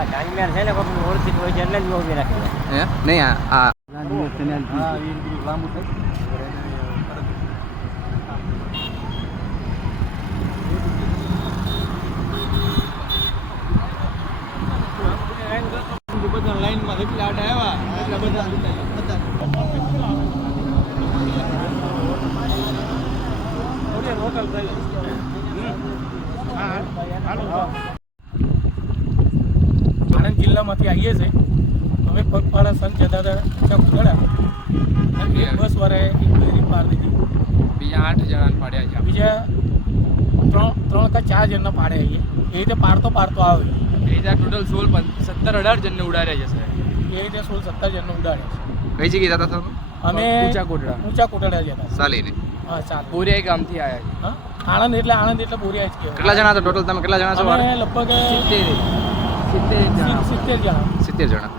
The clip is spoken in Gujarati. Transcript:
અત્યારે છે ને કોઈ ઓળખીત હોય છે એટલે જ ઊભી રાખી હે? નહીં આ આ હા એ લાંબુ બધા લાઈનમાં એટલા આડા આવ્યા એટલા બધા આણંદ જિલ્લામાંથી આવીએ છીએ. અમે પગપાળા સંત જતા હતા ઉતર્યા અને એક બસ વાળાએ એક બેરી પાર દીધી. બીજા આઠ જણા પાડ્યા છે. બીજા ત્રણ ત્રણ કે ચાર જણના પાડ્યા આવીએ એ રીતે પાડતો પાડતો આવે. બીજા ટોટલ સોળ સત્તર અઢાર જણને ઉડાડ્યા જશે એ રીતે સોળ સત્તર જણને ઉડાડે છે. કઈ જગ્યાએ જતા હતા? અમે ઊંચા કોટડા. ઊંચા કોટડા જતા ચાલીને હા ચાલ બોરિયા ગામથી આવ્યા છે. આણંદ એટલે આણંદ એટલે બોરિયા જ કહેવાય. કેટલા જણા હતા? ટોટલ તમે કેટલા જણા છો? લગભગ સિત્તેર. સિત્તેર સિત્તેર જણા સિત્તેર જણા